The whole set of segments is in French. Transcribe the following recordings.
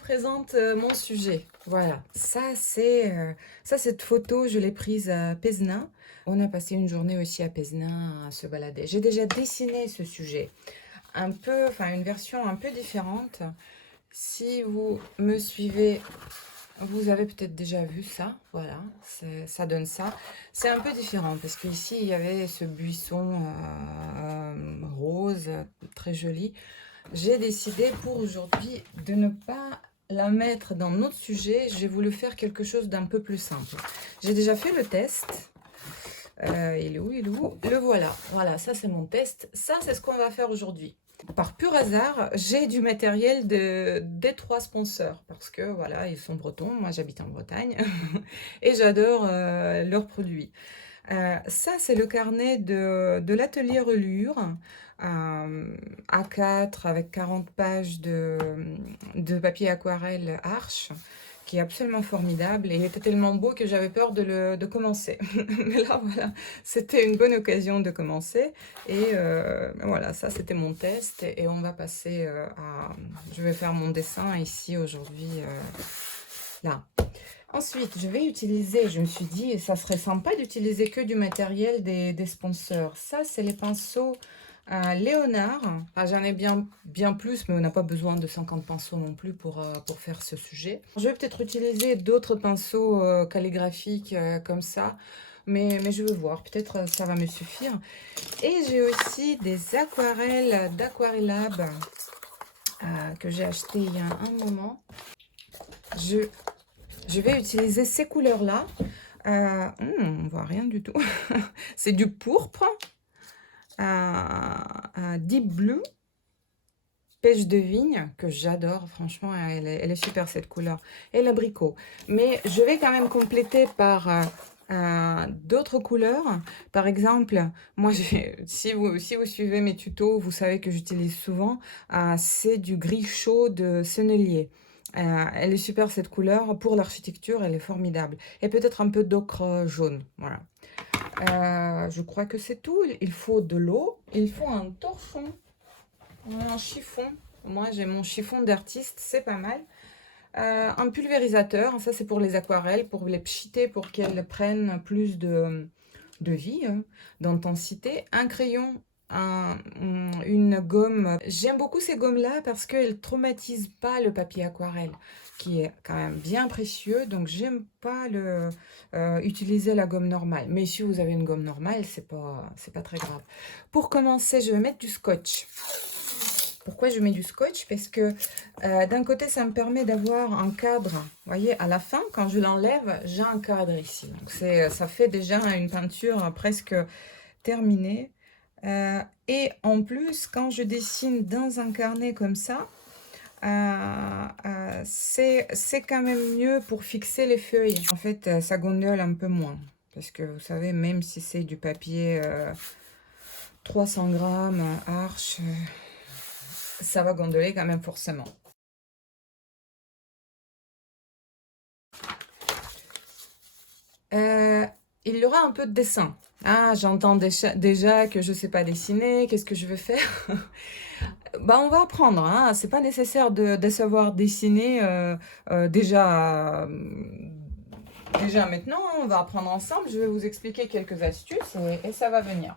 présente mon sujet. Voilà, cette photo, je l'ai prise à Pézenin. On a passé une journée aussi à Pézenin à se balader. J'ai déjà dessiné ce sujet, un peu, enfin une version un peu différente. Si vous me suivez, vous avez peut-être déjà vu ça. Voilà, ça donne ça. C'est un peu différent parce qu'ici il y avait ce buisson rose, très joli. J'ai décidé pour aujourd'hui de ne pas la mettre dans notre sujet. J'ai voulu faire quelque chose d'un peu plus simple. J'ai déjà fait le test. Il est où? Il est où? Le voilà. Voilà, ça c'est mon test. Ça c'est ce qu'on va faire aujourd'hui. Par pur hasard, j'ai du matériel des trois sponsors parce que voilà, ils sont bretons. Moi j'habite en Bretagne et j'adore leurs produits. Ça, c'est le carnet de l'atelier Relure, A4 avec 40 pages de papier aquarelle Arche, qui est absolument formidable et il était tellement beau que j'avais peur de commencer. Mais là, voilà, c'était une bonne occasion de commencer. Et voilà, ça, c'était mon test et on va passer à... Je vais faire mon dessin ici aujourd'hui, là. Ensuite, je vais utiliser, je me suis dit, ça serait sympa d'utiliser que du matériel des sponsors. Ça, c'est les pinceaux Léonard. Ah, j'en ai bien plus, mais on n'a pas besoin de 50 pinceaux non plus pour faire ce sujet. Je vais peut-être utiliser d'autres pinceaux calligraphiques comme ça, mais je veux voir, peut-être ça va me suffire. Et j'ai aussi des aquarelles d'Aquarelab que j'ai acheté il y a un moment. Je vais utiliser ces couleurs-là. On voit rien du tout. C'est du pourpre, deep blue, pêche de vigne, que j'adore. Franchement, elle est super cette couleur. Et l'abricot. Mais je vais quand même compléter par d'autres couleurs. Par exemple, moi, si vous suivez mes tutos, vous savez que j'utilise souvent, c'est du gris chaud de sennelier. Elle est super cette couleur. Pour l'architecture, elle est formidable. Et peut-être un peu d'ocre jaune. Voilà. Je crois que c'est tout. Il faut de l'eau. Il faut un torchon. Un chiffon. Moi, j'ai mon chiffon d'artiste. C'est pas mal. Un pulvérisateur. Ça, c'est pour les aquarelles, pour les pchiter, pour qu'elles prennent plus de vie, hein, d'intensité. Un crayon, une gomme. J'aime beaucoup ces gommes-là parce qu'elles ne traumatisent pas le papier aquarelle, qui est quand même bien précieux. Donc, j'aime pas utiliser la gomme normale. Mais si vous avez une gomme normale, c'est pas très grave. Pour commencer, je vais mettre du scotch. Pourquoi je mets du scotch? Parce que d'un côté, ça me permet d'avoir un cadre. Vous voyez, à la fin, quand je l'enlève, j'ai un cadre ici. Donc, ça fait déjà une peinture presque terminée. Et en plus, quand je dessine dans un carnet comme ça, c'est quand même mieux pour fixer les feuilles. En fait, ça gondole un peu moins. Parce que vous savez, même si c'est du papier 300 grammes, Arche, ça va gondoler quand même forcément. Il y aura un peu de dessin. Ah, j'entends déjà que je ne sais pas dessiner, qu'est-ce que je vais faire? Bah, on va apprendre, hein. C'est pas nécessaire de savoir dessiner déjà maintenant. On va apprendre ensemble. Je vais vous expliquer quelques astuces et ça va venir.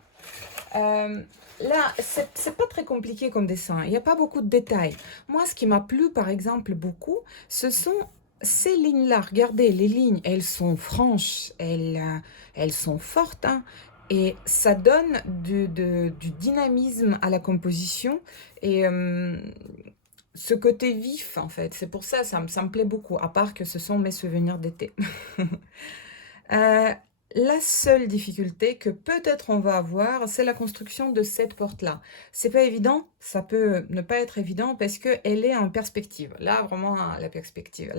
Là, c'est pas très compliqué comme dessin. Il n'y a pas beaucoup de détails. Moi, ce qui m'a plu, par exemple, beaucoup, ce sont ces lignes-là. Regardez, les lignes, elles sont franches, elles sont fortes, hein, et ça donne du dynamisme à la composition et ce côté vif, en fait. C'est pour ça, ça me plaît beaucoup, à part que ce sont mes souvenirs d'été. Euh, la seule difficulté que peut-être on va avoir, c'est la construction de cette porte-là. C'est pas évident, ça peut ne pas être évident parce qu'elle est en perspective. Là, vraiment, la perspective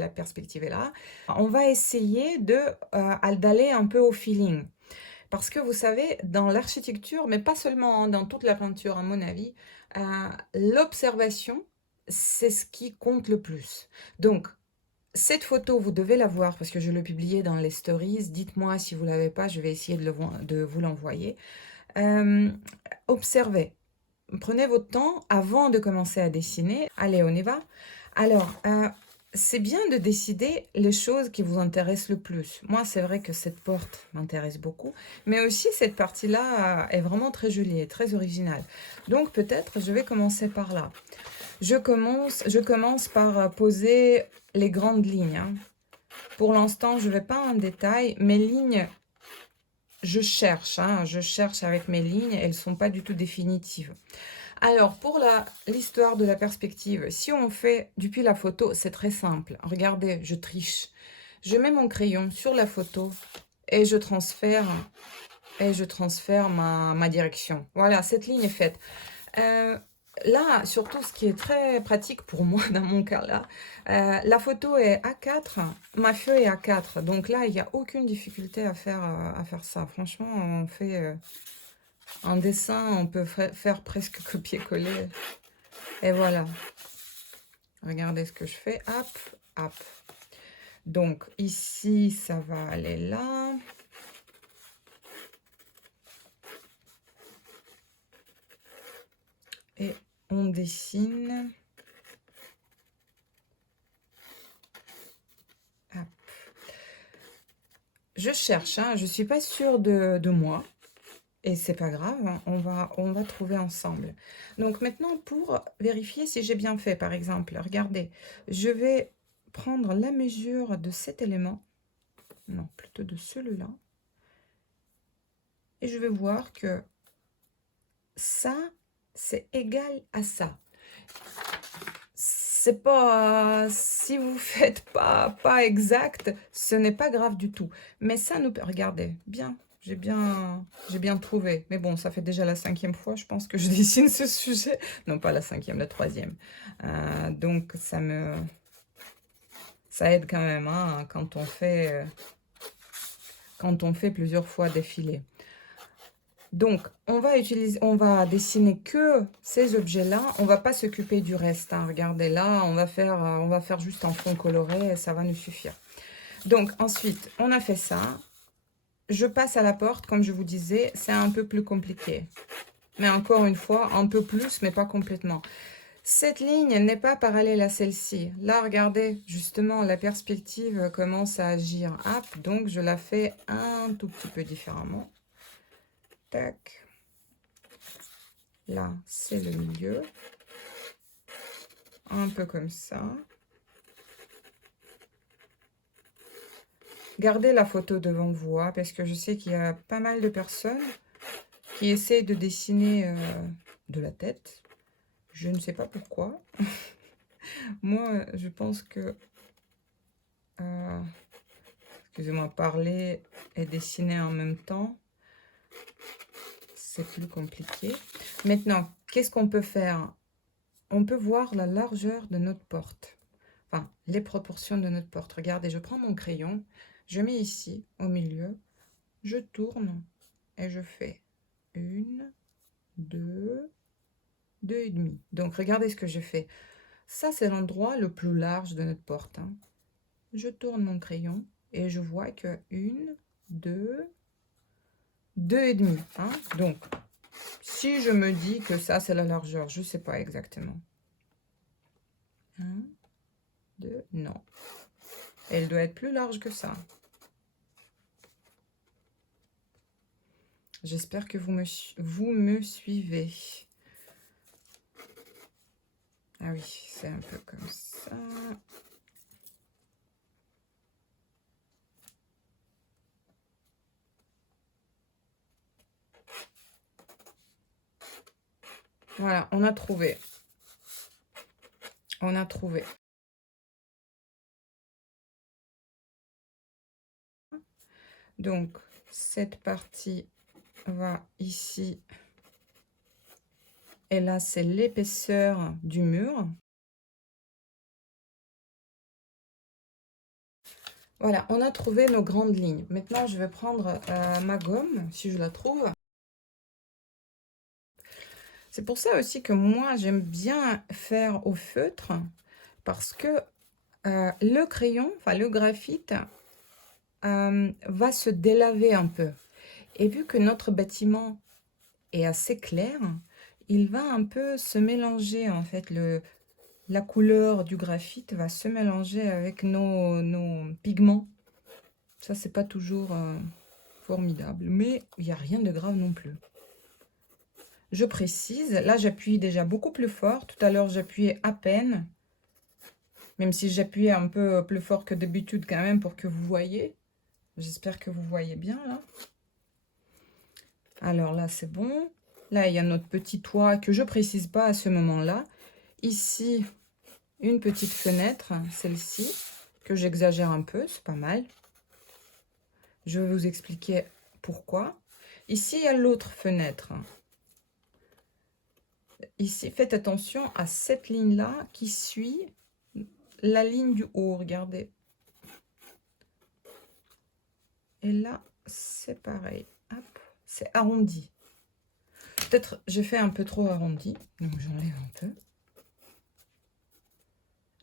est là. On va essayer d'aller un peu au feeling. Parce que vous savez, dans l'architecture, mais pas seulement dans toute la peinture, à mon avis, l'observation, c'est ce qui compte le plus. Donc, cette photo, vous devez la voir parce que je l'ai publiée dans les stories. Dites-moi si vous ne l'avez pas, je vais essayer de vous l'envoyer. Observez. Prenez votre temps avant de commencer à dessiner. Allez, on y va. Alors, c'est bien de décider les choses qui vous intéressent le plus. Moi, c'est vrai que cette porte m'intéresse beaucoup, mais aussi cette partie-là est vraiment très jolie et très originale. Donc peut-être je vais commencer par là. Je commence par poser les grandes lignes, hein. Pour l'instant, je ne vais pas en détail. Mes lignes, je cherche, hein, je cherche avec mes lignes. Elles ne sont pas du tout définitives. Alors, pour l'histoire de la perspective, si on fait depuis la photo, c'est très simple. Regardez, je triche. Je mets mon crayon sur la photo et je transfère, ma direction. Voilà, cette ligne est faite. Là, surtout, ce qui est très pratique pour moi dans mon cas là, la photo est A4, ma feuille est A4. Donc là, il n'y a aucune difficulté à faire ça. Franchement, on fait un dessin, on peut faire presque copier-coller. Et voilà. Regardez ce que je fais. Hop, hop. Donc ici, ça va aller là. Et on dessine. Hop. Je cherche, hein, je ne suis pas sûre de moi. Et c'est pas grave, hein, on va trouver ensemble. Donc maintenant, pour vérifier si j'ai bien fait, par exemple, regardez, je vais prendre la mesure de cet élément, non, plutôt de celui-là, et je vais voir que ça, c'est égal à ça. C'est pas, si vous faites pas exact, ce n'est pas grave du tout. Mais ça nous, regardez, bien, j'ai bien trouvé. Mais bon, ça fait déjà la 5e fois, je pense que je dessine ce sujet. Non, pas la 5e, la 3e. Donc, ça aide quand même, hein, quand on fait plusieurs fois d'affilée. Donc, on va dessiner que ces objets-là. On va pas s'occuper du reste, hein. Regardez là, on va faire juste un fond coloré et ça va nous suffire. Donc, ensuite, on a fait ça. Je passe à la porte, comme je vous disais, c'est un peu plus compliqué. Mais encore une fois, un peu plus, mais pas complètement. Cette ligne n'est pas parallèle à celle-ci. Là, regardez, justement, la perspective commence à agir. Hop, donc je la fais un tout petit peu différemment. Tac. Là, c'est le milieu. Un peu comme ça. Gardez la photo devant vous, hein, parce que je sais qu'il y a pas mal de personnes qui essaient de dessiner de la tête. Je ne sais pas pourquoi. Moi, je pense que... excusez-moi, parler et dessiner en même temps, c'est plus compliqué. Maintenant, qu'est-ce qu'on peut faire? On peut voir la largeur de notre porte. Enfin, les proportions de notre porte. Regardez, je prends mon crayon, je mets ici, au milieu, je tourne et je fais 1, 2, 2,5. Donc, regardez ce que je fais. Ça, c'est l'endroit le plus large de notre porte, hein. Je tourne mon crayon et je vois que 1, 2, 2,5. Hein. Donc, si je me dis que ça, c'est la largeur, je ne sais pas exactement. 1, 2, non. Elle doit être plus large que ça. J'espère que vous me suivez. Ah oui, c'est un peu comme ça. Voilà, on a trouvé. On a trouvé. Donc, cette partie va ici. Et là, c'est l'épaisseur du mur. Voilà, on a trouvé nos grandes lignes. Maintenant, je vais prendre ma gomme, si je la trouve. C'est pour ça aussi que moi, j'aime bien faire au feutre, parce que le crayon, enfin le graphite, va se délaver un peu. Et vu que notre bâtiment est assez clair, il va un peu se mélanger, en fait, la couleur du graphite va se mélanger avec nos pigments. Ça, c'est pas toujours formidable, mais il n'y a rien de grave non plus. Je précise, là j'appuie déjà beaucoup plus fort. Tout à l'heure j'appuyais à peine, même si j'appuyais un peu plus fort que d'habitude quand même pour que vous voyez. J'espère que vous voyez bien là. Alors là c'est bon. Là il y a notre petit toit que je précise pas à ce moment-là. Ici une petite fenêtre, celle-ci, que j'exagère un peu, c'est pas mal. Je vais vous expliquer pourquoi. Ici il y a l'autre fenêtre. Ici, faites attention à cette ligne-là qui suit la ligne du haut, regardez. Et là, c'est pareil. Hop, c'est arrondi. Peut-être j'ai fait un peu trop arrondi, donc j'enlève un peu.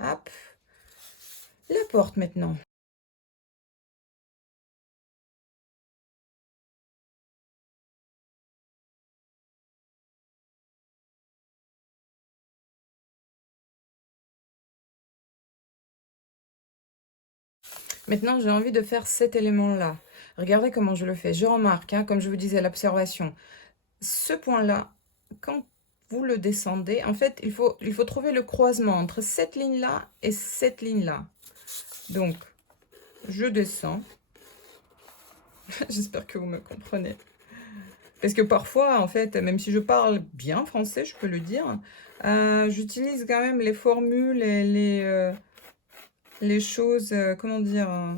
Hop, la porte maintenant. Maintenant, j'ai envie de faire cet élément-là. Regardez comment je le fais. Je remarque, hein, comme je vous disais, l'observation. Ce point-là, quand vous le descendez, en fait, il faut trouver le croisement entre cette ligne-là et cette ligne-là. Donc, je descends. J'espère que vous me comprenez. Parce que parfois, en fait, même si je parle bien français, je peux le dire, j'utilise quand même les formules et les choses, comment dire,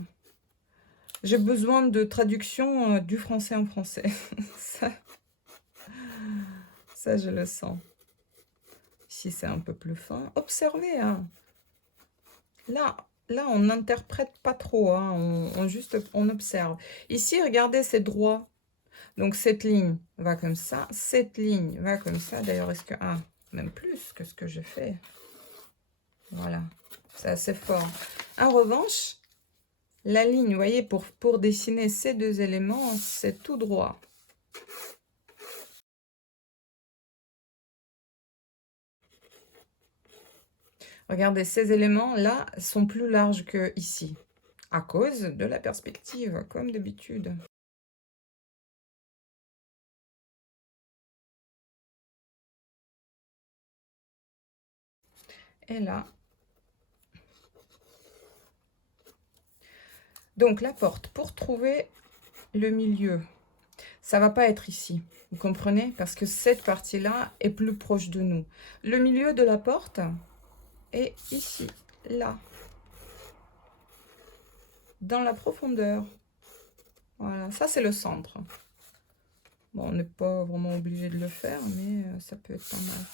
j'ai besoin de traduction du français en français. ça, ça, je le sens. Ici, c'est un peu plus fin. Observez, hein. Là, on n'interprète pas trop, hein, on observe. Ici, regardez, c'est droit. Donc, cette ligne va comme ça, cette ligne va comme ça. D'ailleurs, est-ce que... Ah, même plus que ce que je fais. Voilà, c'est assez fort. En revanche, la ligne, vous voyez, pour dessiner ces deux éléments, c'est tout droit. Regardez, ces éléments-là sont plus larges que ici, à cause de la perspective, comme d'habitude. Et là. Donc, la porte, pour trouver le milieu, ça va pas être ici, vous comprenez? Parce que cette partie-là est plus proche de nous. Le milieu de la porte est ici, là, dans la profondeur. Voilà, ça c'est le centre. Bon, on n'est pas vraiment obligé de le faire, mais ça peut être pas mal.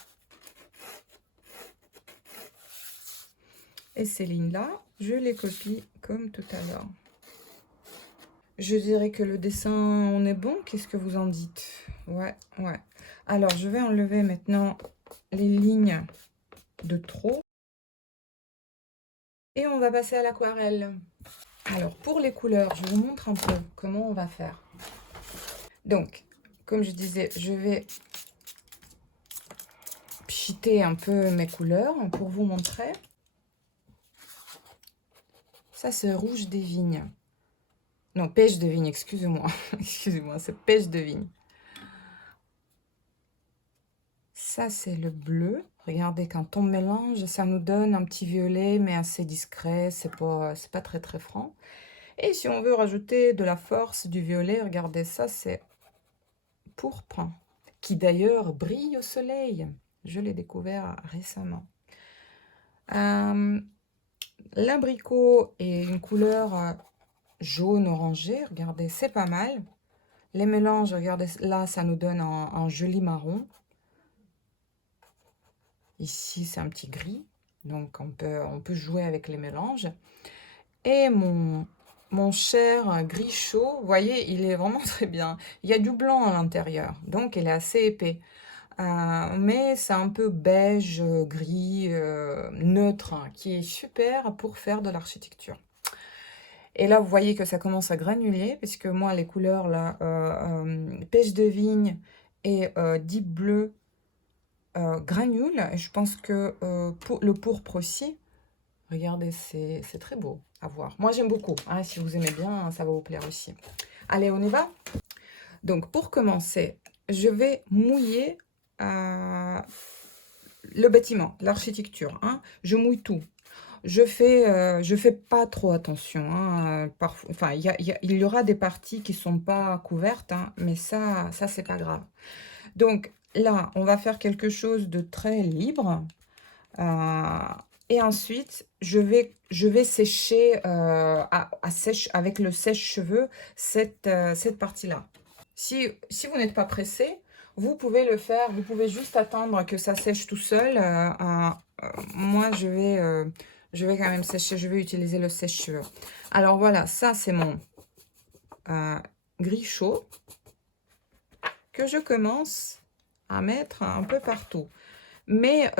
Et ces lignes-là, je les copie comme tout à l'heure. Je dirais que le dessin, on est bon. Qu'est-ce que vous en dites? Ouais, ouais. Alors, je vais enlever maintenant les lignes de trop. Et on va passer à l'aquarelle. Alors, pour les couleurs, je vous montre un peu comment on va faire. Donc, comme je disais, je vais pchiter un peu mes couleurs pour vous montrer. Ça, c'est rouge des vignes. Non, pêche de vigne, excusez-moi. Excusez-moi, c'est pêche de vigne. Ça, c'est le bleu. Regardez, quand on mélange, ça nous donne un petit violet, mais assez discret. C'est pas très, très franc. Et si on veut rajouter de la force du violet, regardez ça, c'est pourpre, qui d'ailleurs brille au soleil. Je l'ai découvert récemment. L'abricot est une couleur jaune orangé. Regardez, c'est pas mal. Les mélanges, regardez, là, ça nous donne un joli marron. Ici, c'est un petit gris. Donc, on peut jouer avec les mélanges. Et mon cher gris chaud, vous voyez, il est vraiment très bien. Il y a du blanc à l'intérieur, donc il est assez épais. Mais c'est un peu beige, gris, neutre, hein, qui est super pour faire de l'architecture. Et là, vous voyez que ça commence à granuler, puisque moi, les couleurs, là, pêche de vigne et deep bleu, granule. Et je pense que le pourpre aussi. Regardez, c'est très beau à voir. Moi, j'aime beaucoup. Hein, si vous aimez bien, ça va vous plaire aussi. Allez, on y va. Donc, pour commencer, je vais mouiller le bâtiment, l'architecture. Hein. Je mouille tout. Je fais pas trop attention. Hein. Parfois, enfin, il y aura des parties qui sont pas couvertes, hein, mais ça c'est pas grave. Donc là, on va faire quelque chose de très libre. euh, et ensuite, je vais sécher, avec le sèche-cheveux cette partie-là. Si vous n'êtes pas pressé, vous pouvez le faire, vous pouvez juste attendre que ça sèche tout seul. Moi, je vais quand même sécher, je vais utiliser le sèche-cheveux. Alors voilà, ça c'est mon gris chaud que je commence à mettre un peu partout. Mais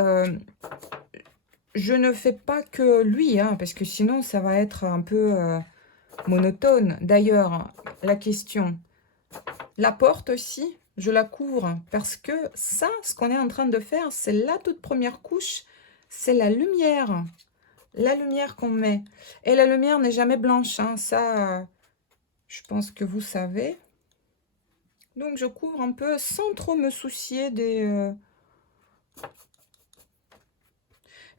je ne fais pas que lui, hein, parce que sinon ça va être un peu monotone. D'ailleurs, la question... La porte aussi, je la couvre parce que ça, ce qu'on est en train de faire, c'est la toute première couche, c'est la lumière qu'on met. Et la lumière n'est jamais blanche, hein, ça, je pense que vous savez. Donc, je couvre un peu sans trop me soucier des...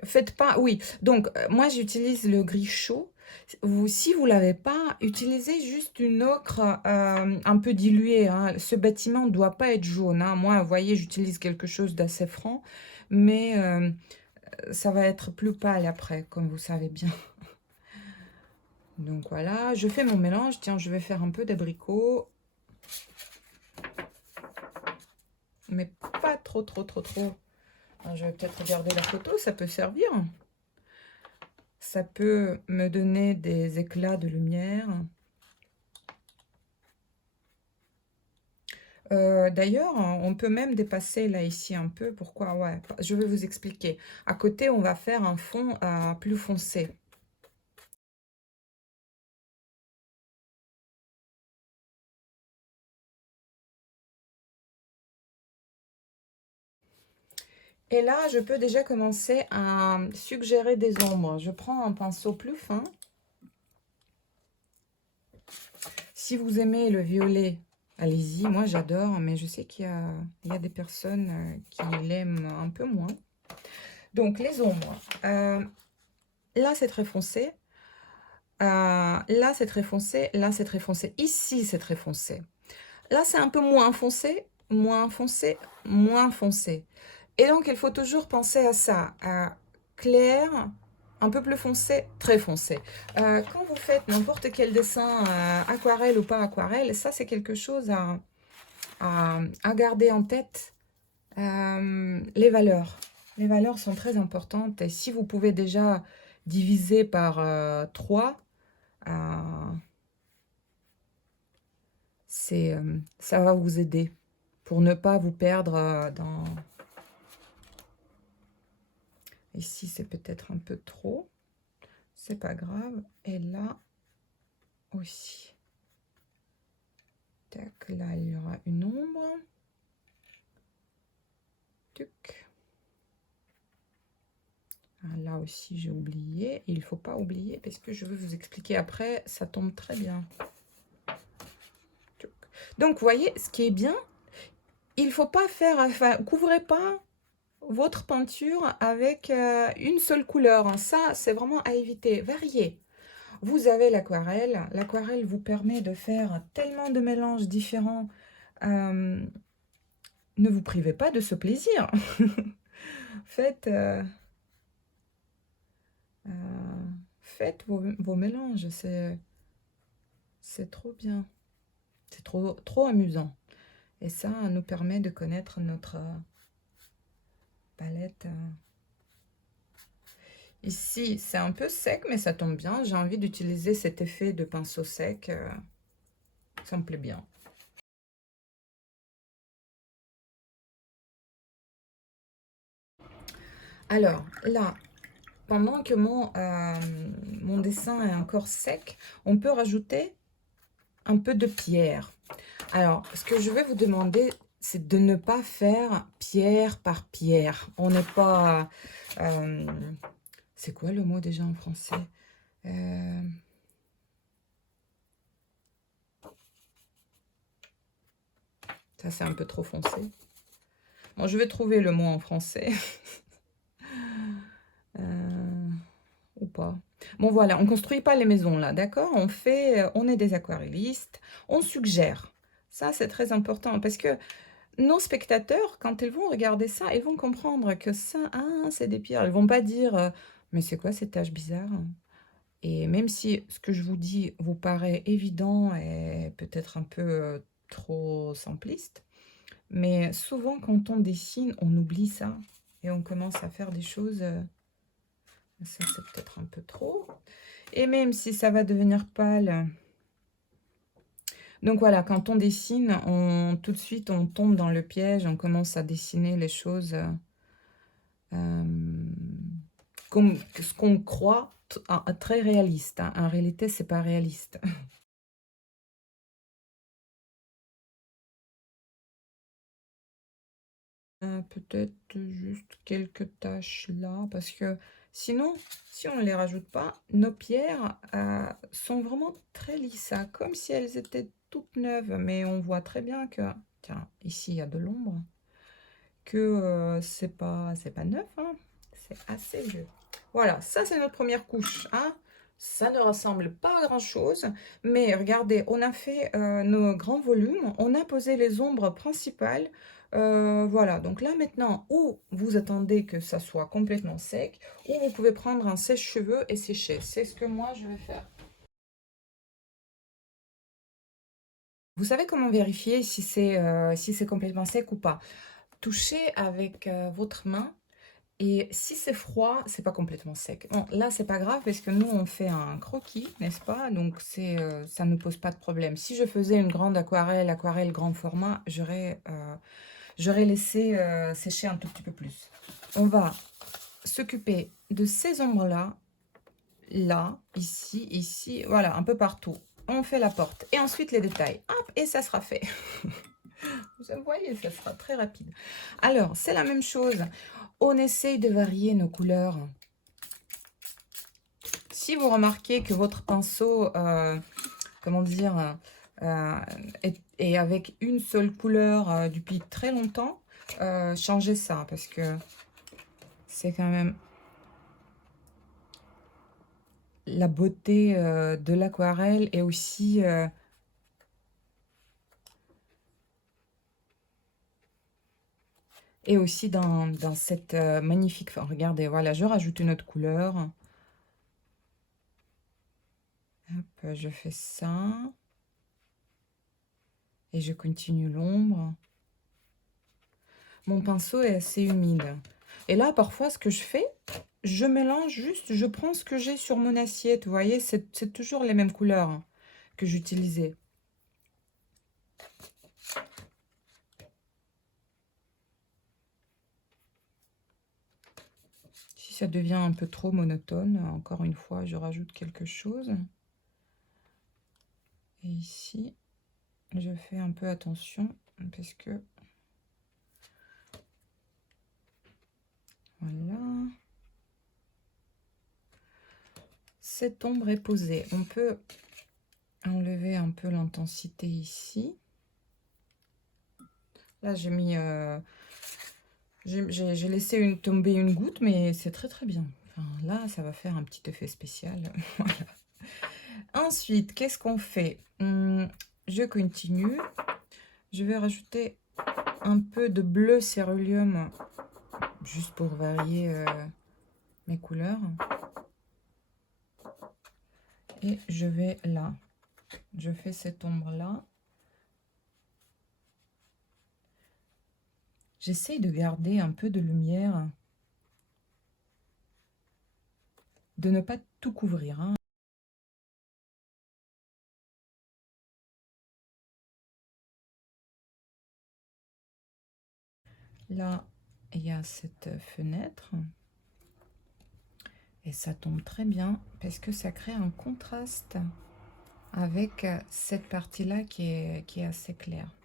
Faites pas... Oui, donc, moi, j'utilise le gris chaud. Si vous ne l'avez pas, utilisez juste une ocre un peu diluée. Hein. Ce bâtiment ne doit pas être jaune. Hein. Moi, vous voyez, j'utilise quelque chose d'assez franc, mais ça va être plus pâle après, comme vous savez bien. Donc voilà, je fais mon mélange. Tiens, je vais faire un peu d'abricot. Mais pas trop, trop, trop, trop. Alors, je vais peut-être regarder la photo, ça peut servir. Ça peut me donner des éclats de lumière. D'ailleurs, on peut même dépasser là ici un peu. Pourquoi? Ouais, je vais vous expliquer. À côté, on va faire un fond plus foncé. Et là, je peux déjà commencer à suggérer des ombres. Je prends un pinceau plus fin. Si vous aimez le violet, allez-y. Moi, j'adore, mais je sais qu'il y a des personnes qui l'aiment un peu moins. Donc, les ombres. Là, c'est très foncé. Là, c'est très foncé. Là, c'est très foncé. Ici, c'est très foncé. Là, c'est un peu moins foncé, moins foncé, moins foncé. Et donc, il faut toujours penser à ça, à clair, un peu plus foncé, très foncé. Quand vous faites n'importe quel dessin, aquarelle ou pas aquarelle, ça, c'est quelque chose à garder en tête. Les valeurs. Les valeurs sont très importantes. Et si vous pouvez déjà diviser par 3, ça va vous aider pour ne pas vous perdre dans... Ici, c'est peut-être un peu trop. C'est pas grave. Et là aussi. Tac, là, il y aura une ombre. Tuc. Ah, là aussi, j'ai oublié. Et il ne faut pas oublier parce que je vais vous expliquer après. Ça tombe très bien. Tuc. Donc, vous voyez, ce qui est bien, il ne faut pas faire... Enfin, couvrez pas votre peinture avec une seule couleur. Ça, c'est vraiment à éviter. Variez. Vous avez l'aquarelle. L'aquarelle vous permet de faire tellement de mélanges différents. Ne vous privez pas de ce plaisir. Faites, faites vos mélanges. C'est trop bien. C'est trop amusant. Et ça nous permet de connaître notre palette. Ici, c'est un peu sec, mais ça tombe bien. J'ai envie d'utiliser cet effet de pinceau sec. Ça me plaît bien. Alors, là, pendant que mon dessin est encore sec, on peut rajouter un peu de pierre. Alors, ce que je vais vous demander c'est de ne pas faire pierre par pierre. On n'est pas... c'est quoi le mot déjà en français? Ça, c'est un peu trop foncé. Bon, je vais trouver le mot en français. Ou pas. Bon, voilà, on ne construit pas les maisons là, d'accord? On est des aquarellistes, on suggère. Ça, c'est très important parce que nos spectateurs, quand ils vont regarder ça, ils vont comprendre que ça, ah, c'est des pierres. Ils vont pas dire, mais c'est quoi ces taches bizarres? Et même si ce que je vous dis vous paraît évident et peut-être un peu trop simpliste, mais souvent quand on dessine, on oublie ça et on commence à faire des choses. Ça, c'est peut-être un peu trop. Et même si ça va devenir pâle. Donc voilà, quand on dessine, tout de suite, on tombe dans le piège, on commence à dessiner les choses comme ce qu'on croit très réaliste, hein. En réalité, c'est pas réaliste. Peut-être juste quelques taches là, parce que sinon, si on ne les rajoute pas, nos pierres sont vraiment très lisses, hein, comme si elles étaient toutes neuves, mais on voit très bien que, tiens, ici il y a de l'ombre, que c'est pas neuf, hein, c'est assez vieux. Voilà, ça c'est notre première couche, hein. Ça ne ressemble pas à grand-chose, mais regardez, on a fait nos grands volumes, on a posé les ombres principales. Voilà, donc là maintenant, ou vous attendez que ça soit complètement sec, ou vous pouvez prendre un sèche-cheveux et sécher. C'est ce que moi je vais faire. Vous savez comment vérifier si c'est complètement sec ou pas? Touchez avec votre main. Et si c'est froid, c'est pas complètement sec. Bon, là, c'est pas grave parce que nous, on fait un croquis, n'est-ce pas? Donc, ça ne pose pas de problème. Si je faisais une grande aquarelle grand format, j'aurais laissé sécher un tout petit peu plus. On va s'occuper de ces ombres-là, là, ici, ici, voilà, un peu partout. On fait la porte et ensuite les détails. Hop, et ça sera fait. Vous voyez, ça sera très rapide. Alors, c'est la même chose. On essaye de varier nos couleurs. Si vous remarquez que votre pinceau, comment dire, est avec une seule couleur depuis très longtemps, changez ça parce que c'est quand même la beauté de l'aquarelle et aussi dans cette magnifique... Enfin, regardez, voilà, je rajoute une autre couleur. Hop, je fais ça. Et je continue l'ombre. Mon pinceau est assez humide. Et là, parfois, ce que je fais, je mélange juste, je prends ce que j'ai sur mon assiette. Vous voyez, c'est toujours les mêmes couleurs hein, que j'utilisais. Si ça devient un peu trop monotone, encore une fois, je rajoute quelque chose. Et ici, je fais un peu attention parce que... Voilà. Cette ombre est posée. On peut enlever un peu l'intensité ici. Là, j'ai mis... j'ai laissé tomber une goutte, mais c'est très très bien. Enfin, là, ça va faire un petit effet spécial. Voilà. Ensuite, qu'est-ce qu'on fait? Je continue. Je vais rajouter un peu de bleu céruleum, juste pour varier mes couleurs. Et je vais là. Je fais cette ombre-là. J'essaye de garder un peu de lumière. De ne pas tout couvrir, hein. Là, il y a cette fenêtre. Et ça tombe très bien parce que ça crée un contraste avec cette partie-là qui est assez claire.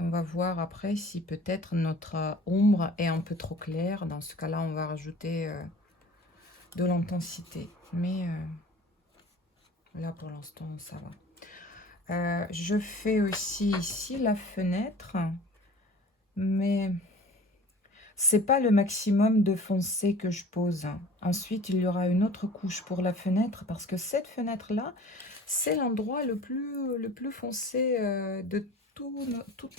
Et on va voir après si peut-être notre ombre est un peu trop claire. Dans ce cas-là, on va rajouter de l'intensité. Mais là, pour l'instant, ça va. Je fais aussi ici la fenêtre, mais c'est pas le maximum de foncé que je pose. Ensuite, il y aura une autre couche pour la fenêtre, parce que cette fenêtre-là, c'est l'endroit le plus foncé de tout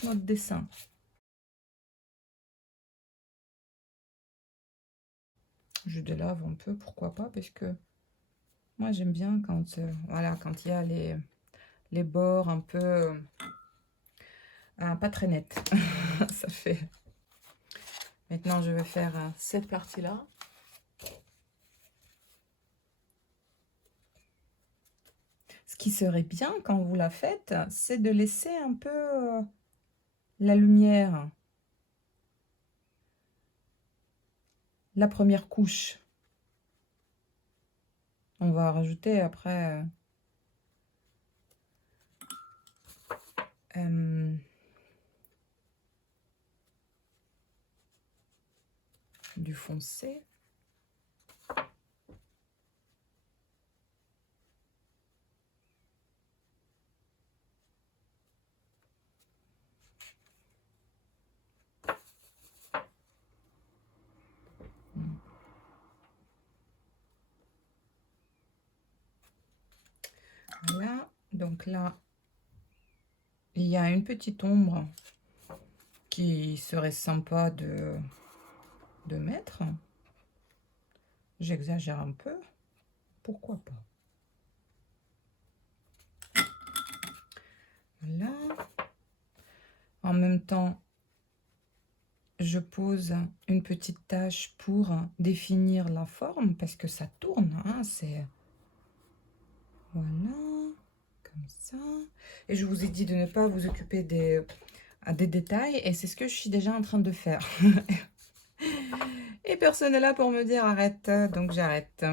notre dessin. Je délave un peu, pourquoi pas, parce que moi j'aime bien quand voilà, quand il y a les bords un peu pas très nets. Ça fait. Maintenant, je vais faire cette partie-là. Ce qui serait bien quand vous la faites, c'est de laisser un peu la lumière, la première couche. On va rajouter après du foncé. Voilà, donc là, il y a une petite ombre qui serait sympa de mettre. J'exagère un peu, pourquoi pas. Voilà. En même temps, je pose une petite tache pour définir la forme, parce que ça tourne, hein, c'est... Voilà, comme ça. Et je vous ai dit de ne pas vous occuper des détails, et c'est ce que je suis déjà en train de faire. Et personne n'est là pour me dire arrête, donc j'arrête.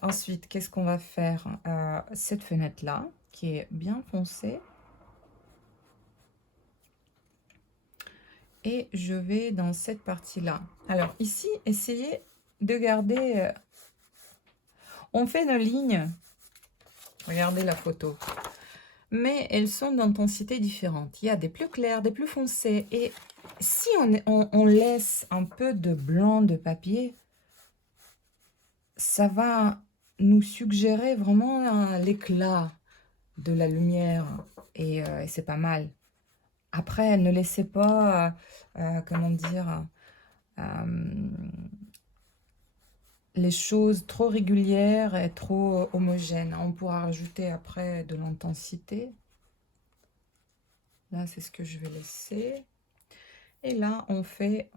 Ensuite, qu'est-ce qu'on va faire? Cette fenêtre-là, qui est bien foncée. Et je vais dans cette partie-là. Alors ici, essayez de garder... on fait nos lignes. Regardez la photo. Mais elles sont d'intensités différentes. Il y a des plus clairs, des plus foncés. Et si on laisse un peu de blanc de papier, ça va nous suggérer vraiment l'éclat de la lumière. Et c'est pas mal. Après, ne laissez pas, comment dire, les choses trop régulières et trop homogènes. On pourra rajouter après de l'intensité. Là, c'est ce que je vais laisser. Et là, on fait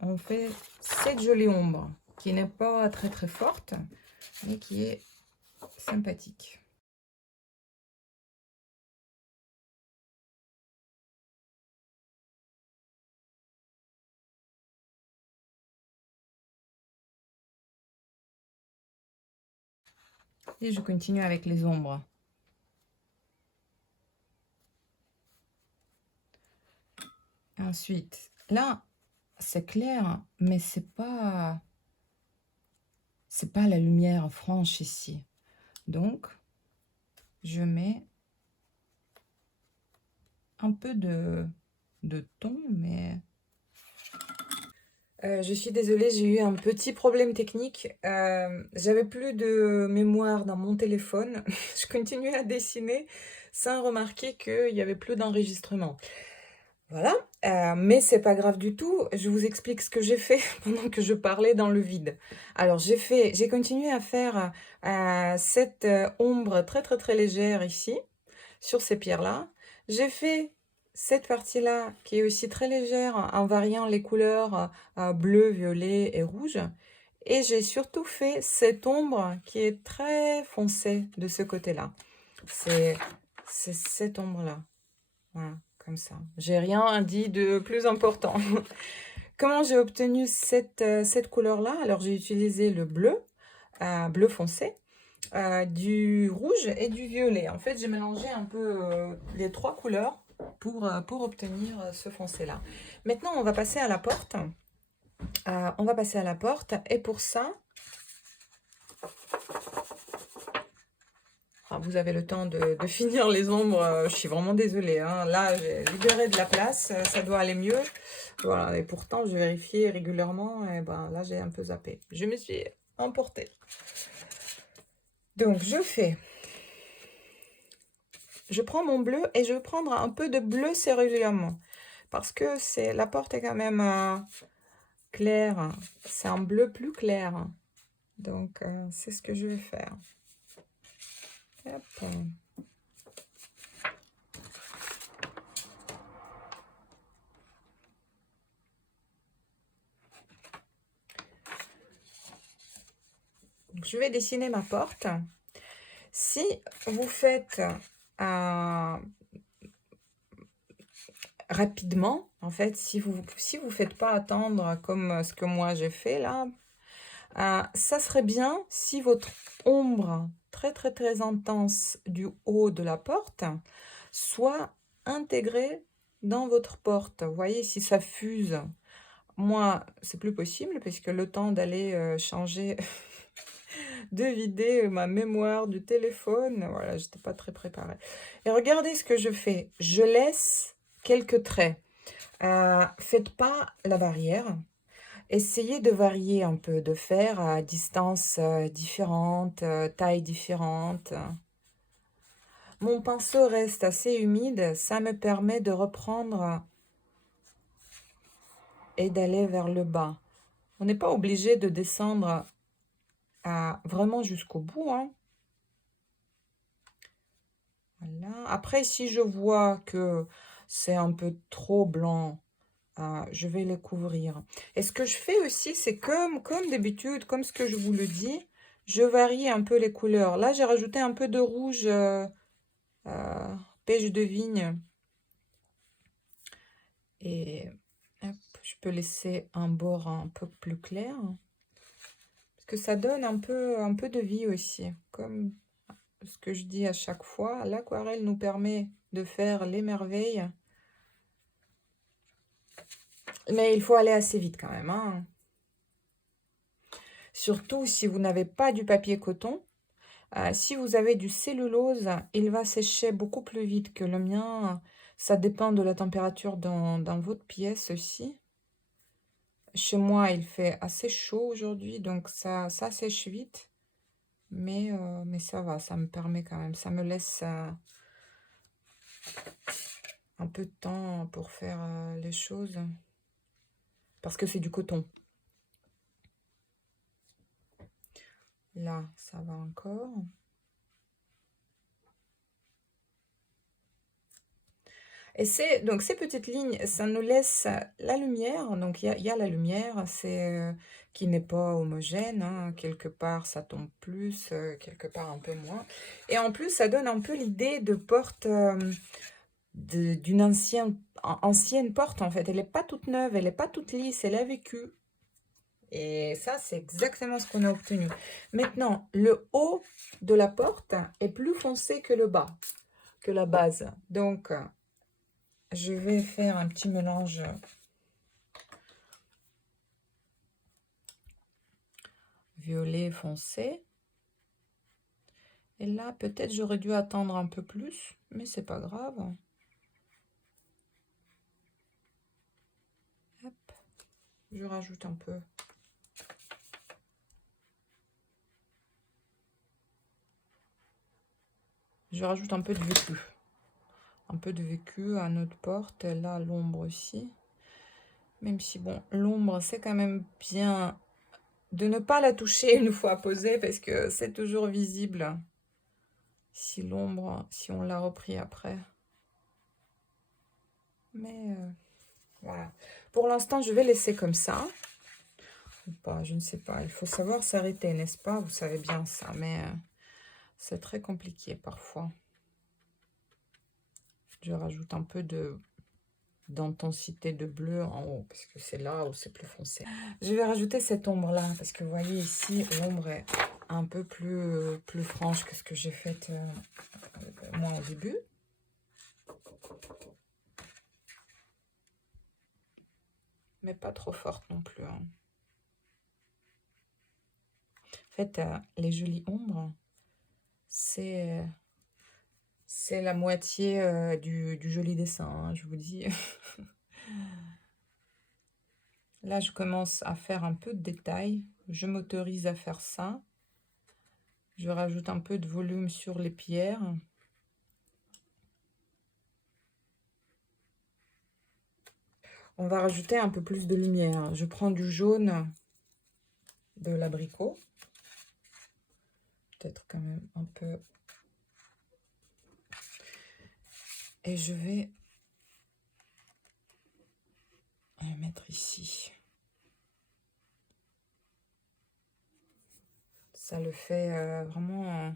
cette jolie ombre qui n'est pas très très forte, mais qui est sympathique. Et je continue avec les ombres. Ensuite, là, c'est clair, mais c'est pas la lumière franche ici. Donc, je mets un peu de ton, mais... je suis désolée, j'ai eu un petit problème technique. J'avais plus de mémoire dans mon téléphone. Je continuais à dessiner sans remarquer qu'il n'y avait plus d'enregistrement. Voilà, mais c'est pas grave du tout. Je vous explique ce que j'ai fait pendant que je parlais dans le vide. Alors j'ai continué à faire cette ombre très très très légère ici, sur ces pierres-là. J'ai fait cette partie-là qui est aussi très légère en variant les couleurs bleu, violet et rouge. Et j'ai surtout fait cette ombre qui est très foncée de ce côté-là. C'est cette ombre-là. Voilà, comme ça. J'ai rien dit de plus important. Comment j'ai obtenu cette couleur-là? Alors, j'ai utilisé le bleu, bleu foncé, du rouge et du violet. En fait, j'ai mélangé un peu les trois couleurs pour obtenir ce foncé-là. Maintenant, on va passer à la porte. Et pour ça, vous avez le temps de finir les ombres. Je suis vraiment désolée, hein. Là, j'ai libéré de la place. Ça doit aller mieux. Voilà. Et pourtant, je vérifiais régulièrement. Et ben, là, j'ai un peu zappé. Je me suis emportée. Donc, je prends mon bleu et je vais prendre un peu de bleu céruléum. Parce que la porte est quand même claire. C'est un bleu plus clair. Donc, c'est ce que je vais faire. Hop. Donc, je vais dessiner ma porte. Si vous faites rapidement, en fait, si vous faites pas attendre comme ce que moi j'ai fait là, ça serait bien si votre ombre très très très intense du haut de la porte soit intégrée dans votre porte. Vous voyez, si ça fuse, moi c'est plus possible parce que le temps d'aller changer de vider ma mémoire du téléphone, voilà, j'étais pas très préparée. Et regardez ce que je fais, je laisse quelques traits. Faites pas la barrière. Essayez de varier un peu, de faire à distance différente, taille différente. Mon pinceau reste assez humide, ça me permet de reprendre et d'aller vers le bas. On n'est pas obligé de descendre vraiment jusqu'au bout, hein. Voilà. Après, si je vois que c'est un peu trop blanc, je vais les couvrir. Et ce que je fais aussi, c'est comme d'habitude, comme ce que je vous le dis, je varie un peu les couleurs. Là, j'ai rajouté un peu de rouge pêche de vigne. Et hop, je peux laisser un bord un peu plus clair. Parce que ça donne un peu de vie aussi. Comme ce que je dis à chaque fois, l'aquarelle nous permet de faire les merveilles. Mais il faut aller assez vite quand même, hein. Surtout si vous n'avez pas du papier coton. Si vous avez du cellulose, il va sécher beaucoup plus vite que le mien. Ça dépend de la température dans votre pièce aussi. Chez moi, il fait assez chaud aujourd'hui, donc ça sèche vite. Mais ça va, ça me permet quand même. Ça me laisse un peu de temps pour faire les choses. Parce que c'est du coton. Là, ça va encore. Et donc ces petites lignes, ça nous laisse la lumière. Donc il y a la lumière, qui n'est pas homogène, hein. Quelque part ça tombe plus, quelque part un peu moins. Et en plus ça donne un peu l'idée de porte d'une ancienne porte en fait. Elle n'est pas toute neuve, elle n'est pas toute lisse, elle a vécu. Et ça, c'est exactement ce qu'on a obtenu. Maintenant, le haut de la porte est plus foncé que le bas, que la base. Donc, je vais faire un petit mélange violet foncé. Et là, peut-être j'aurais dû attendre un peu plus, mais c'est pas grave. Hop, je rajoute un peu. Je rajoute un peu de vécu. Un peu de vécu à notre porte. Là, l'ombre aussi. Même si, bon, l'ombre, c'est quand même bien de ne pas la toucher une fois posée parce que c'est toujours visible si l'ombre, si on l'a repris après. Mais voilà. Pour l'instant, je vais laisser comme ça. Ou pas, je ne sais pas. Il faut savoir s'arrêter, n'est-ce pas? Vous savez bien ça, mais c'est très compliqué parfois. Je rajoute un peu d'intensité de bleu en haut, parce que c'est là où c'est plus foncé. Je vais rajouter cette ombre-là, parce que vous voyez ici, l'ombre est un peu plus franche que ce que j'ai fait moi au début. mais pas trop forte non plus, hein. En fait, les jolies ombres, c'est la moitié du joli dessin, hein, je vous dis. Là, je commence à faire un peu de détail. Je m'autorise à faire ça. Je rajoute un peu de volume sur les pierres. On va rajouter un peu plus de lumière. Je prends du jaune de l'abricot. Peut-être quand même un peu. Et je vais le mettre ici. Ça le fait vraiment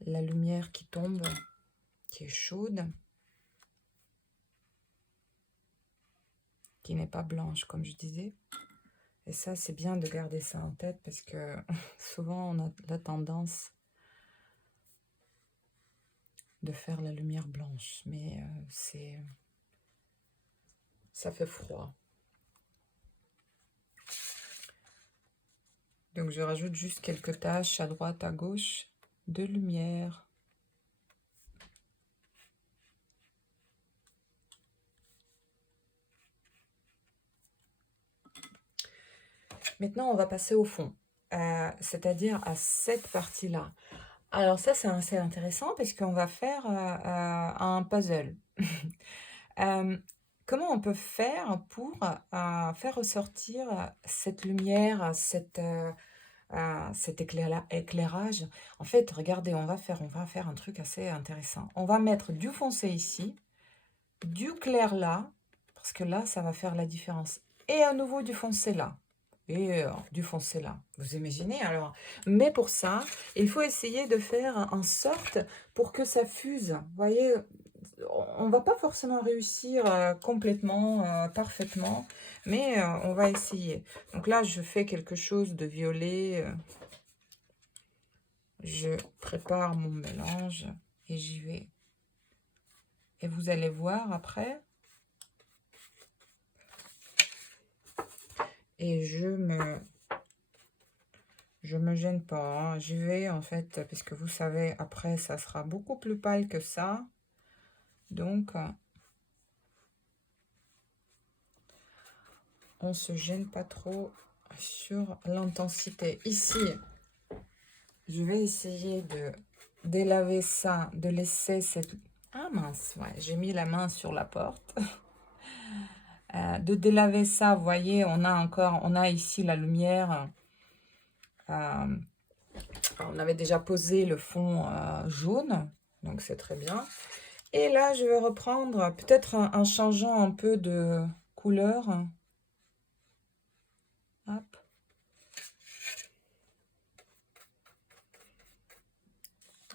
la lumière qui tombe, qui est chaude, qui n'est pas blanche, comme je disais. Et ça, c'est bien de garder ça en tête parce que souvent, on a la tendance de faire la lumière blanche, mais ça fait froid. Donc, je rajoute juste quelques taches à droite, à gauche de lumière. Maintenant, on va passer au fond, c'est-à-dire à cette partie-là. Alors ça, c'est assez intéressant parce qu'on va faire un puzzle. Comment on peut faire pour faire ressortir cette lumière, cet éclairage? En fait, regardez, on va faire un truc assez intéressant. On va mettre du foncé ici, du clair là, parce que là, ça va faire la différence. Et à nouveau du foncé là. Et du foncé là. Vous imaginez alors? Mais pour ça, il faut essayer de faire en sorte pour que ça fuse. Vous voyez, on va pas forcément réussir complètement, parfaitement, mais on va essayer. Donc là, je fais quelque chose de violet. Je prépare mon mélange et j'y vais. Et vous allez voir après. Et je me gêne pas, hein. J'y vais en fait, puisque vous savez, après, ça sera beaucoup plus pâle que ça. Donc, on se gêne pas trop sur l'intensité. Ici, je vais essayer de délaver ça, de laisser cette... Ah mince, ouais, j'ai mis la main sur la porte. De délaver ça, vous voyez, on a ici la lumière. On avait déjà posé le fond jaune, donc c'est très bien. Et là, je vais reprendre, peut-être en changeant un peu de couleur. Hop.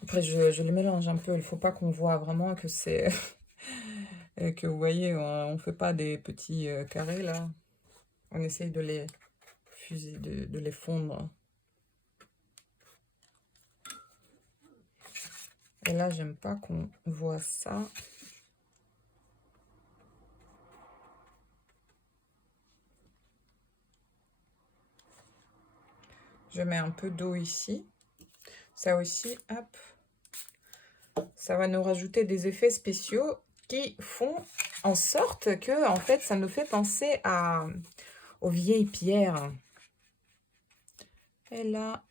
Après, je les mélange un peu. Il ne faut pas qu'on voit vraiment que c'est... que vous voyez, on ne fait pas des petits carrés, là. On essaye de les fuser, de les fondre. Et là, j'aime pas qu'on voit ça. Je mets un peu d'eau ici. Ça aussi, hop. Ça va nous rajouter des effets spéciaux qui font en sorte que, en fait, ça nous fait penser aux vieilles pierres. Et là,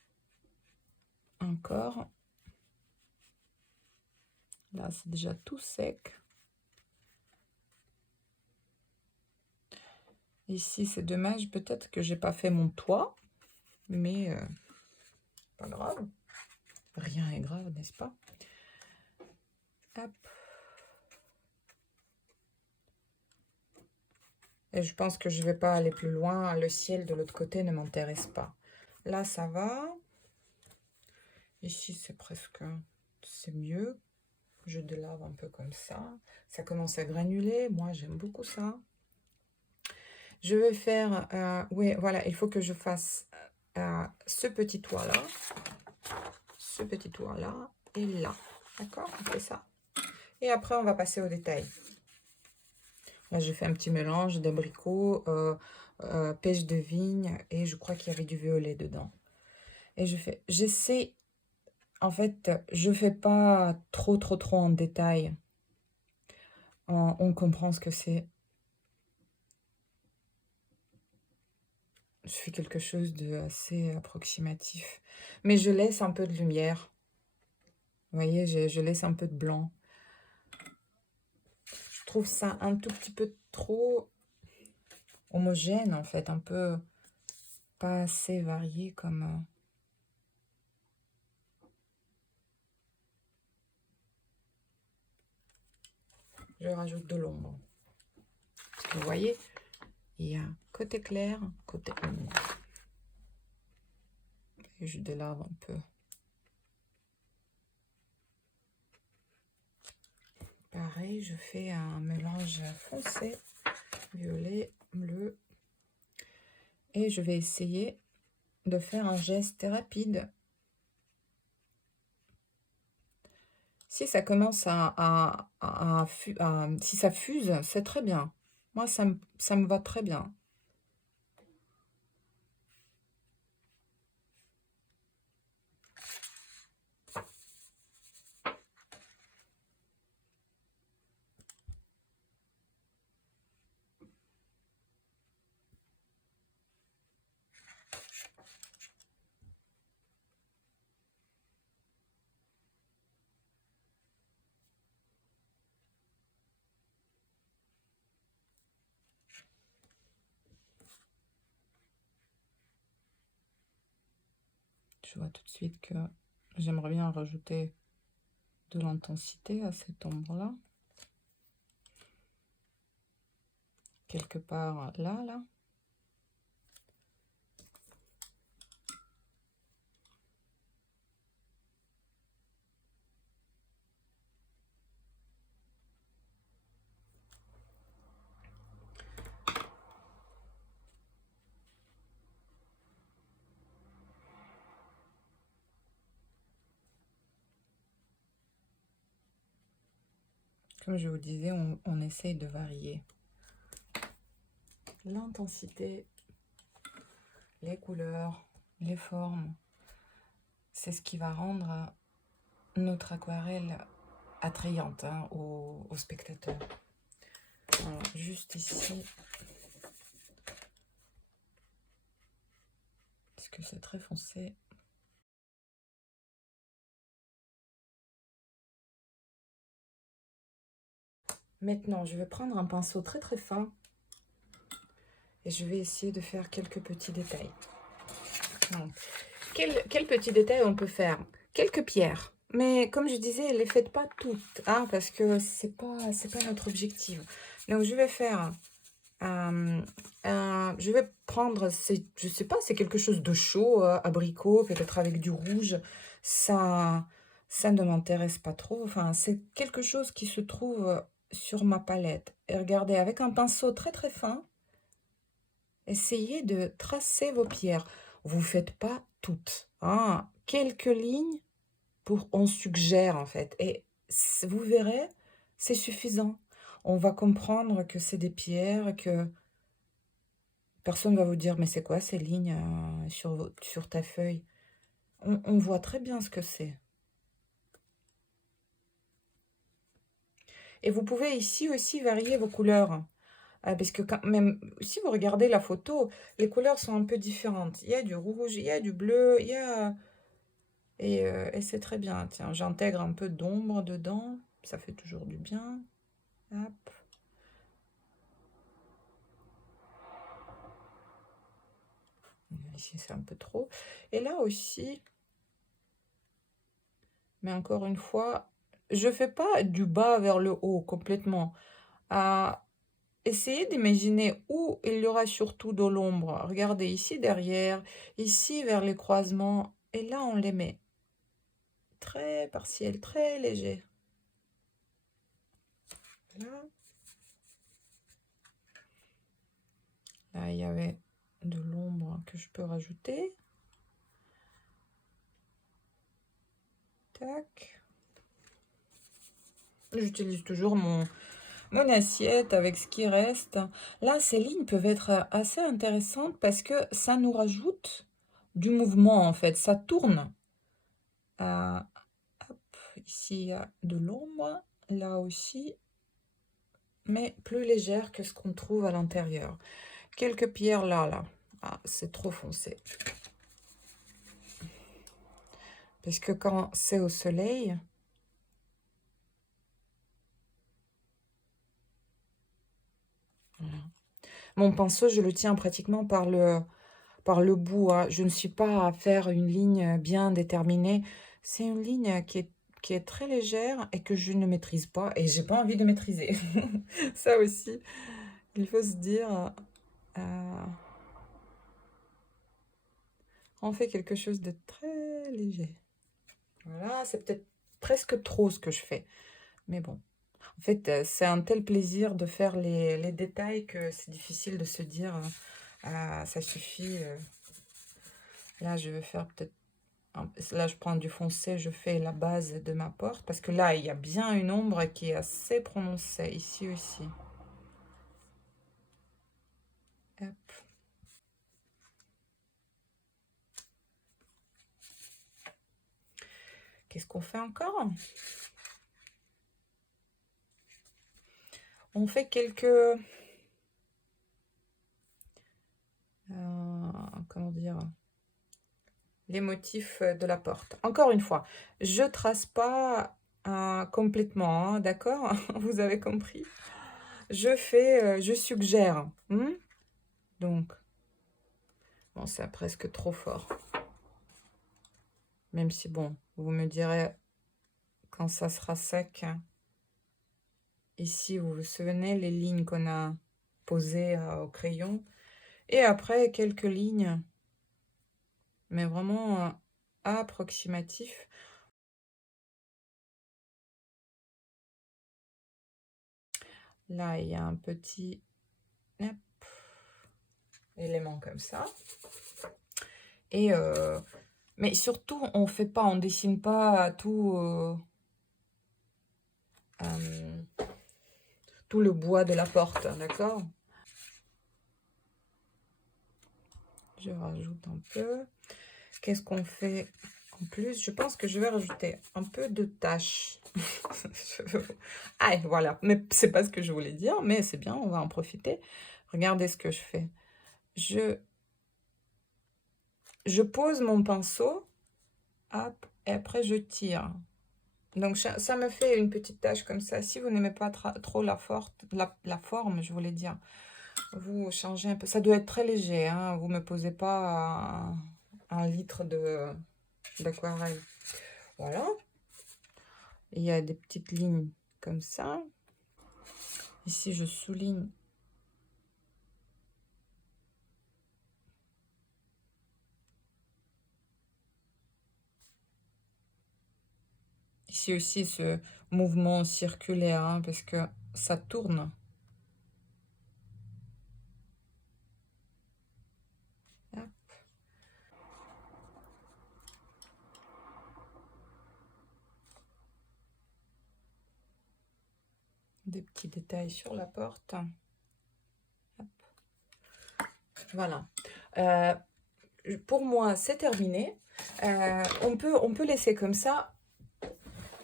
encore. Là, c'est déjà tout sec. Ici, c'est dommage. Peut-être que j'ai pas fait mon toit. Mais pas grave. Rien n'est grave, n'est-ce pas? Hop. Et je pense que je ne vais pas aller plus loin. Le ciel de l'autre côté ne m'intéresse pas. Là, ça va. Ici, c'est presque... C'est mieux. Je délave un peu comme ça. Ça commence à granuler. Moi, j'aime beaucoup ça. Je vais faire... oui, voilà. Il faut que je fasse ce petit toit-là. Ce petit toit-là. Et là. D'accord? On fait ça. Et après, on va passer au détail. Là, j'ai fait un petit mélange d'abricots, pêche de vigne et je crois qu'il y avait du violet dedans. Et j'essaie, en fait, je fais pas trop en détail. On comprend ce que c'est. Je fais quelque chose de assez approximatif. Mais je laisse un peu de lumière. Vous voyez, je laisse un peu de blanc. Je trouve ça un tout petit peu trop homogène, en fait. Un peu pas assez varié comme... Je rajoute de l'ombre. Vous voyez, il y a côté clair, côté ombre. Et je délave un peu. Pareil, je fais un mélange foncé, violet, bleu. Et je vais essayer de faire un geste rapide. Si ça commence si ça fuse, c'est très bien. Moi, ça me va très bien. Je vois tout de suite que j'aimerais bien rajouter de l'intensité à cette ombre-là. Quelque part là. Comme je vous disais, on essaye de varier l'intensité, les couleurs, les formes. C'est ce qui va rendre notre aquarelle attrayante aux spectateurs. Alors, juste ici, parce que c'est très foncé. Maintenant, je vais prendre un pinceau très fin et je vais essayer de faire quelques petits détails. Donc, quel petit détail on peut faire? Quelques pierres. Mais comme je disais, ne les faites pas toutes, parce que c'est pas notre objectif. Donc, je vais faire... je vais prendre, je sais pas, c'est quelque chose de chaud, abricot, peut-être avec du rouge. Ça ne m'intéresse pas trop. Enfin, c'est quelque chose qui se trouve sur ma palette. Et regardez, avec un pinceau très fin, essayez de tracer vos pierres. Vous faites pas toutes. Quelques lignes on suggère en fait. Et vous verrez, c'est suffisant. On va comprendre que c'est des pierres, que personne va vous dire, mais c'est quoi ces lignes sur ta feuille? On voit très bien ce que c'est. Et vous pouvez ici aussi varier vos couleurs. Parce que même si vous regardez la photo, les couleurs sont un peu différentes. Il y a du rouge, il y a du bleu, il y a... Et c'est très bien. Tiens, j'intègre un peu d'ombre dedans. Ça fait toujours du bien. Hop. Ici, c'est un peu trop. Et là aussi, mais encore une fois, je fais pas du bas vers le haut complètement. Essayez d'imaginer où il y aura surtout de l'ombre. Regardez ici derrière, ici vers les croisements. Et là, on les met très partiel, très léger. Là, il y avait de l'ombre que je peux rajouter. Tac. J'utilise toujours mon assiette avec ce qui reste. Là, ces lignes peuvent être assez intéressantes parce que ça nous rajoute du mouvement en fait. Ça tourne. Euh, hop, ici, il y a de l'ombre. Là aussi, mais plus légère que ce qu'on trouve à l'intérieur. Quelques pierres là, là. Ah, c'est trop foncé. Parce que quand c'est au soleil, voilà. Mon pinceau, je le tiens pratiquement par le bout, hein. Je ne suis pas à faire une ligne bien déterminée. C'est une ligne qui est très légère et que je ne maîtrise pas. Et j'ai pas envie de maîtriser. Ça aussi, il faut se dire, on fait quelque chose de très léger. Voilà, c'est peut-être presque trop ce que je fais. Mais bon, en fait, c'est un tel plaisir de faire les détails que c'est difficile de se dire, ça suffit. Là, je vais faire peut-être... Là, je prends du foncé, je fais la base de ma porte. Parce que là, il y a bien une ombre qui est assez prononcée. Ici aussi. Hop. Qu'est-ce qu'on fait encore? On fait quelques... comment dire? Les motifs de la porte. Encore une fois, je trace pas complètement, hein, d'accord? Vous avez compris? Je fais, je suggère. Donc, bon, c'est presque trop fort. Même si, bon, vous me direz quand ça sera sec. Ici, vous vous souvenez les lignes qu'on a posées au crayon. Et après, quelques lignes, mais vraiment approximatifs. Là, il y a un petit hop, élément comme ça. Et mais surtout, on fait pas, on dessine pas tout le bois de la porte, d'accord? Je rajoute un peu. Qu'est-ce qu'on fait en plus? Je pense que je vais rajouter un peu de taches. Ah, voilà. Mais c'est pas ce que je voulais dire, mais c'est bien, on va en profiter. Regardez ce que je fais. Je pose mon pinceau, hop, et après je tire. Donc ça me fait une petite tache comme ça. Si vous n'aimez pas trop la forme, je voulais dire, vous changez un peu. Ça doit être très léger, hein. Vous ne me posez pas un litre d'aquarelle. Voilà. Il y a des petites lignes comme ça. Ici, je souligne. Ici aussi, ce mouvement circulaire, hein, parce que ça tourne. Hop. Des petits détails sur la porte. Hop. Voilà. Pour moi, c'est terminé. On peut laisser comme ça.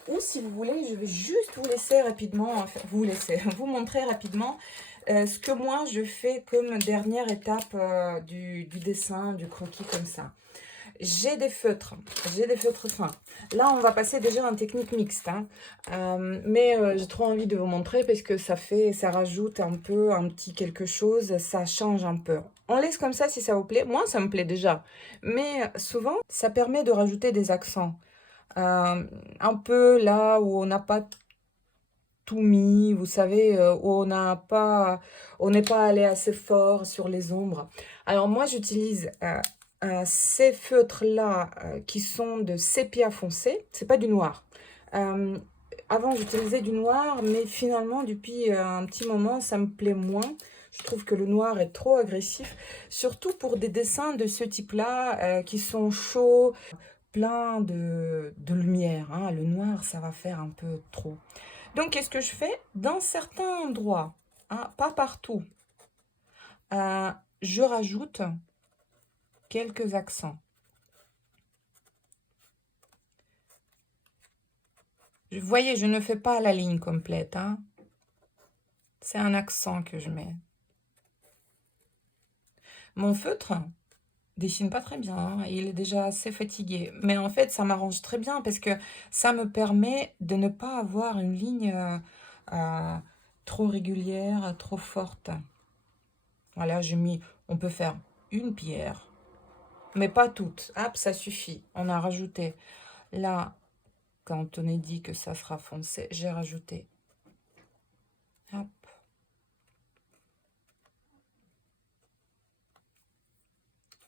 Ou si vous voulez, je vais juste vous laisser rapidement, enfin, vous montrer rapidement ce que moi je fais comme dernière étape du dessin, du croquis comme ça. J'ai des feutres fins. Là, on va passer déjà en technique mixte, hein. Mais j'ai trop envie de vous montrer parce que ça rajoute un peu un petit quelque chose, ça change un peu. On laisse comme ça si ça vous plaît. Moi, ça me plaît déjà. Mais souvent, ça permet de rajouter des accents. Un peu là où on n'a pas tout mis, vous savez, où on n'est pas allé assez fort sur les ombres. Alors moi, j'utilise ces feutres-là qui sont de sépia foncé, c'est pas du noir. Avant, j'utilisais du noir, mais finalement, depuis un petit moment, ça me plaît moins. Je trouve que le noir est trop agressif, surtout pour des dessins de ce type-là qui sont chauds, plein de lumière, hein. Le noir, ça va faire un peu trop. Donc, qu'est-ce que je fais? Dans certains endroits, hein, pas partout, je rajoute quelques accents. Vous voyez, je ne fais pas la ligne complète, hein. C'est un accent que je mets. Mon feutre dessine pas très bien, hein, il est déjà assez fatigué. Mais en fait, ça m'arrange très bien parce que ça me permet de ne pas avoir une ligne euh, trop régulière, trop forte. Voilà, on peut faire une pierre, mais pas toutes. Hop, ça suffit. On a rajouté. Là, quand on est dit que ça sera foncé, j'ai rajouté. Hop.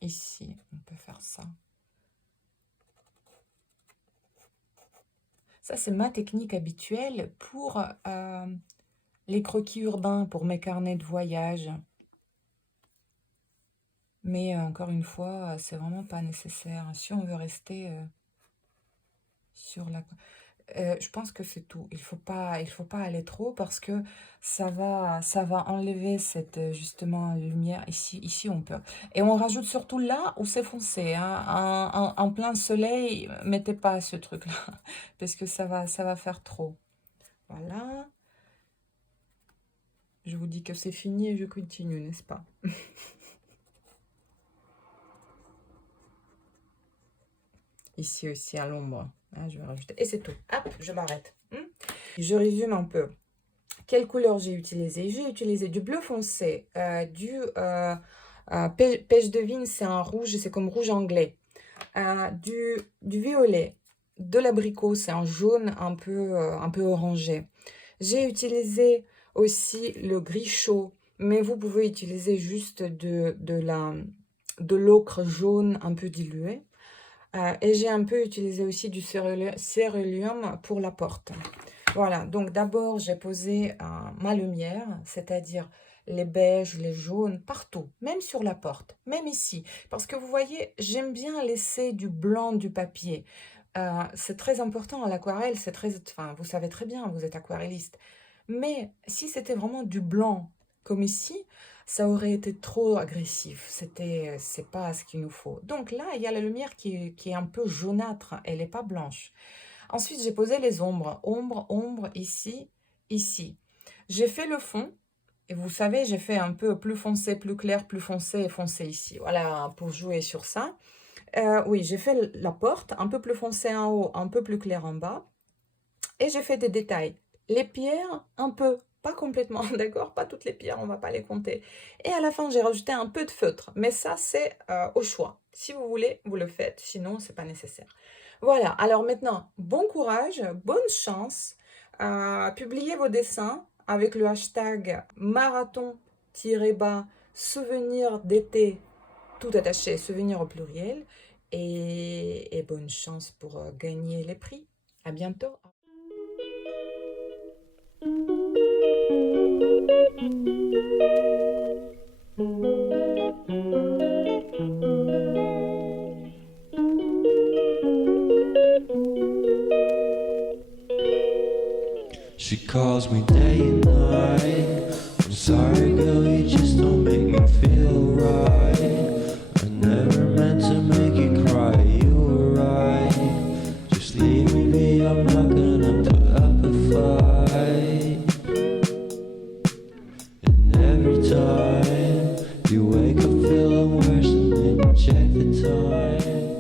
Ici, on peut faire ça. Ça, c'est ma technique habituelle pour les croquis urbains, pour mes carnets de voyage. Mais encore une fois, c'est vraiment pas nécessaire. Si on veut rester sur la... je pense que c'est tout. Il faut pas aller trop parce que ça va enlever cette justement lumière. Ici, on peut. Et on rajoute surtout là où c'est foncé, hein. En plein soleil, mettez pas ce truc-là parce que ça va faire trop. Voilà. Je vous dis que c'est fini et je continue, n'est-ce pas? Ici aussi à l'ombre. Hein, je vais rajouter. Et c'est tout. Hop, je m'arrête. Je résume un peu. Quelle couleur j'ai utilisé? J'ai utilisé du bleu foncé, pêche de vigne, c'est un rouge, c'est comme rouge anglais. Du violet, de l'abricot, c'est un jaune un peu orangé. J'ai utilisé aussi le gris chaud, mais vous pouvez utiliser juste de l'ocre jaune un peu dilué. Et j'ai un peu utilisé aussi du céruleum pour la porte. Voilà, donc d'abord j'ai posé ma lumière, c'est-à-dire les beiges, les jaunes, partout, même sur la porte, même ici. Parce que vous voyez, j'aime bien laisser du blanc du papier. C'est très important à l'aquarelle, enfin, vous savez très bien, vous êtes aquarelliste. Mais si c'était vraiment du blanc, comme ici, ça aurait été trop agressif. C'est pas ce qu'il nous faut. Donc là, il y a la lumière qui est un peu jaunâtre, elle n'est pas blanche. Ensuite, j'ai posé les ombres. Ombre, ici, ici. J'ai fait le fond. Et vous savez, j'ai fait un peu plus foncé, plus clair, plus foncé et foncé ici. Voilà, pour jouer sur ça. Oui, j'ai fait la porte, un peu plus foncé en haut, un peu plus clair en bas. Et j'ai fait des détails. Les pierres, un peu, pas complètement, d'accord? Pas toutes les pierres, on va pas les compter. Et à la fin, j'ai rajouté un peu de feutre. Mais ça, c'est au choix. Si vous voulez, vous le faites. Sinon, c'est pas nécessaire. Voilà, alors maintenant, bon courage, bonne chance. Publiez vos dessins avec le hashtag marathon-bas souvenir d'été, tout attaché, souvenir au pluriel. Et bonne chance pour gagner les prix. À bientôt. She calls me day and night. I'm sorry, girl, you just don't make me feel right. I never meant to make you cry, you were right. Just leave me be, I'm not gonna put up a fight. And every time you wake up feeling worse and then you check the time.